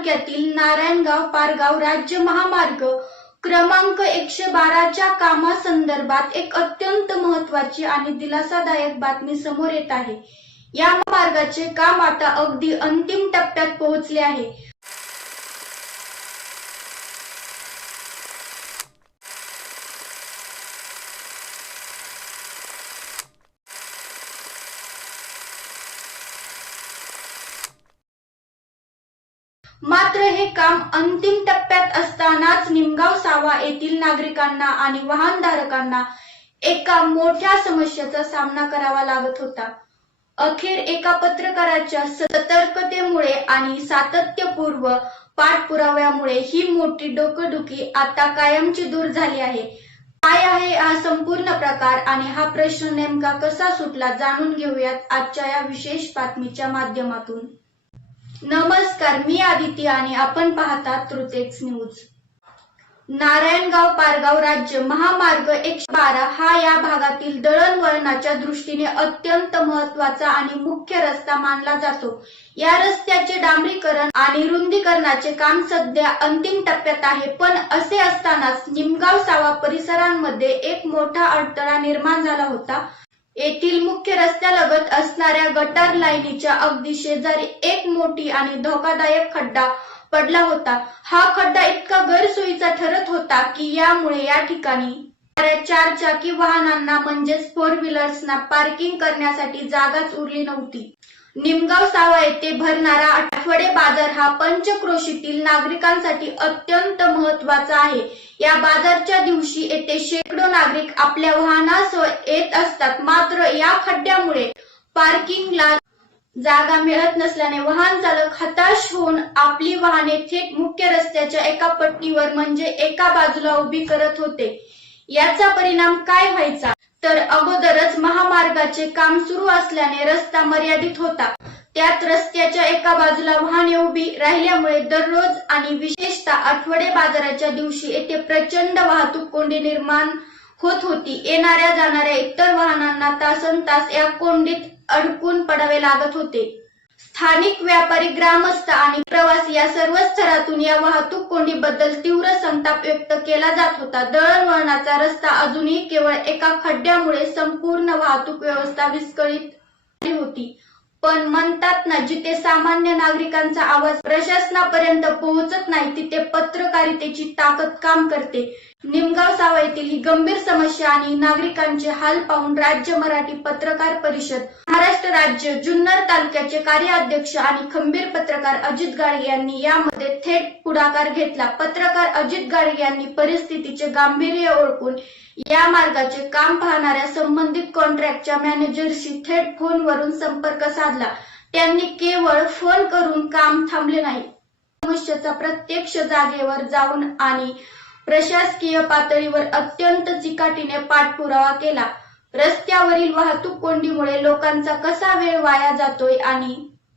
तालुक्यातील नारायणगाव पारगाव राज्य महामार्ग क्रमांक 112च्या कामासंदर्भात एक अत्यंत महत्त्वाची आणि दिलासादायक बातमी समोर येत आहे। या मार्गाचे काम आता अगदी अंतिम टप्प्यात पोहोचले आहे। मात्र हे काम अंतिम टप्प्यात असतानाच निमगाव सावा येथील नागरिकांना आणि वाहनधारकांना एका मोठ्या समस्येचा सामना करावा लागत होता। अखेर एका पत्रकाराच्या सतर्कतेमुळे आणि सातत्यपूर्ण पाठपुराव्यामुळे ही मोठी डोकेदुखी आता कायमची दूर झाली आहे। काय आहे हा संपूर्ण प्रकार आणि हा प्रश्न नेमका कसा सुटला जाणून घेऊयात आजच्या या विशेष बातमीच्या माध्यमातून। नमस्कार, मी आदिती आणि आपण पाहता तृतेक्स न्यूज। नारायणगाव पारगाव राज्य महामार्ग 112 हा या भागातील दळणवळणाच्या दृष्टीने अत्यंत महत्त्वाचा आणि मुख्य रस्ता मानला जातो। या रस्त्याचे डांबरीकरण आणि रुंदीकरणाचे काम सध्या अंतिम टप्प्यात आहे, पण असे असतानाच निमगाव सावा परिसरांमध्ये एक मोठा अडथळा निर्माण झाला होता। येथील मुख्य रस्त्यालगत असणाऱ्या गटार लाईनीच्या अगदी शेजारी एक मोठी आणि धोकादायक खड्डा पडला होता। हा खड्डा इतका गैरसोयीचा ठरत होता की यामुळे या ठिकाणी चारचाकी वाहनांना म्हणजेच 4 व्हीलर्सना पार्किंग करण्यासाठी जागाच उरली नव्हती। निमगाव सावा येथे भरणारा आठवडे बाजार हा पंचक्रोशीतील नागरिकांसाठी अत्यंत महत्त्वाचा आहे। या बाजारच्या दिवशी येथे शेकडो नागरिक आपल्या वाहनासह येत असतात, मात्र या खड्ड्यामुळे पार्किंगला जागा मिळत नसल्याने वाहन चालक हताश होऊन आपली वाहने थेट मुख्य रस्त्याच्या एका पट्टीवर म्हणजे एका बाजूला उभी करत होते। याचा परिणाम काय व्हायचा तर अगोदरच महामार्गाचे काम सुरू असल्याने रस्ता मर्यादित होता। त्यात रस्त्याच्या एका बाजूला वाहने उभी राहिल्यामुळे दररोज आणि विशेषतः आठवडे बाजाराच्या दिवशी येथे प्रचंड वाहतूक कोंडी निर्माण होत होती। येणाऱ्या जाणाऱ्या इतर वाहनांना तासनतास या कोंडीत अडकून पडावे लागत होते। स्थानिक व्यापारी, ग्रामस्थ आणि प्रवासी या सर्व स्तरातून या वाहतूक कोंडीबद्दल तीव्र संताप व्यक्त केला जात होता। दळणवळणाचा रस्ता अजूनही केवळ एका खड्ड्यामुळे संपूर्ण वाहतूक व्यवस्था विस्कळीत होती। पण म्हणतात ना, जिथे सामान्य नागरिकांचा आवाज प्रशासनापर्यंत पोहोचत नाही तिथे पत्रकारितेची ताकद काम करते। निमगाव सावा येथील ही गंभीर समस्या आणि नागरिकांचे हाल पाहून राज्य मराठी पत्रकार परिषद, महाराष्ट्र राज्य जुन्नर तालुक्याचे कार्याध्यक्ष आणि खंबीर पत्रकार अजित गाडगे यांनी यामध्ये थेट पुढाकार घेतला। पत्रकार अजित गाडगे यांनी परिस्थितीचे गांभीर्य ओळखून या मार्गाचे काम पाहणाऱ्या संबंधित कॉन्ट्रॅक्टच्या मॅनेजरशी थेट फोनवरून संपर्क साधला। त्यांनी केवळ फोन करून काम थांबले नाही, समस्येचा प्रत्यक्ष जागेवर जाऊन आणि प्रशासकीय पातळीवर अत्यंत चिकाटीने पाठपुरावा केला। रस्त्यावरील वाहतूक कोंडीमुळे लोकांचा कसा वेळ वाया जातोय आणि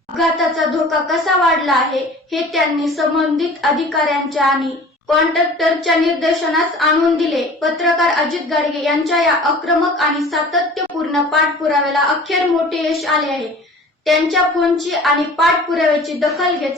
अपघाताचा धोका कसा वाढला आहे हे त्यांनी संबंधित अधिकाऱ्यांच्या आणि कॉन्ट्रॅक्टरच्या निदर्शनास आणून दिले। पत्रकार अजित गाडगे यांच्या या आक्रमक आणि सातत्यपूर्ण पाठपुराव्याला अखेर मोठे यश आले आहे। त्यांच्या फोनची आणि पाठपुराव्याची दखल घेत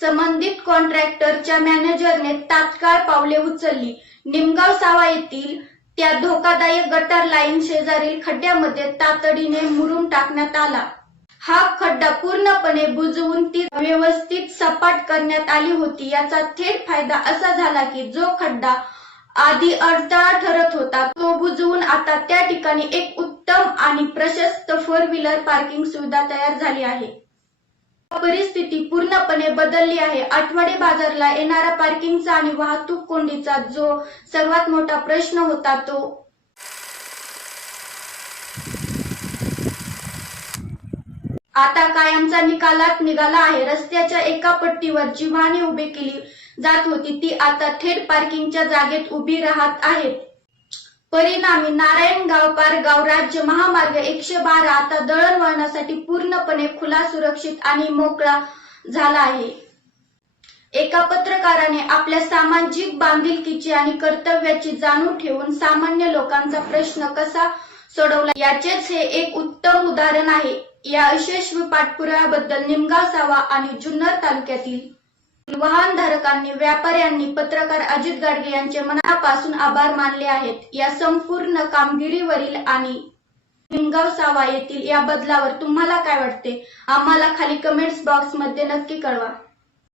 संबंधित कॉन्ट्रॅक्टरच्या मॅनेजरने तात्काळ पावले उचलली। निमगाव सावा येथील त्या धोकादायक गटार लाईन शेजारील खड्ड्यामध्ये तातडीने मुरुम टाकण्यात आला। हा खड्डा पूर्णपणे बुजवून ती व्यवस्थित सपाट करण्यात आली होती। याचा थेट फायदा असा झाला की जो खड्डा आधी अडथळा ठरत होता तो बुजवून आता त्या ठिकाणी एक उत्तम आणि प्रशस्त 4 व्हीलर पार्किंग सुविधा तयार झाली आहे। परिस्थिती पूर्णपणे बदलली आहे। आठवडे बाजारला येणारा पार्किंगचा आणि वाहतूक कोंडीचा जो सर्वात मोठा प्रश्न होता तो आता कायमचा निकालात निघाला आहे। रस्त्याच्या एका पट्टीवर जी वाहने उभी केली जात होती ती आता थेट पार्किंगच्या जागेत उभी राहत आहेत. परिणामी नारायणगाव पारगाव राज्य महामार्ग 112 आता दळणवळणासाठी पूर्णपणे खुला, सुरक्षित आणि मोकळा झाला आहे. एका पत्रकाराने आपल्या सामाजिक बांधिलकीची आणि कर्तव्याची जाणीव ठेवून सामान्य लोकांचा प्रश्न कसा सोडवला याचेच हे एक उत्तम उदाहरण आहे. या यशस्वी पाठपुराव्याबद्दल निमगाव, सावा आणि जुन्नर तालुक्यातील वाहनधारकांनी, व्यापाऱ्यांनी पत्रकार अजित गाडगे यांचे मनापासून आभार मानले आहेत. या संपूर्ण कामगिरीवरील आणि निमगाव, सावा येथील या बदलावर तुम्हाला काय वाटते? आम्हाला खाली कमेंट्स बॉक्समध्ये नक्की कळवा.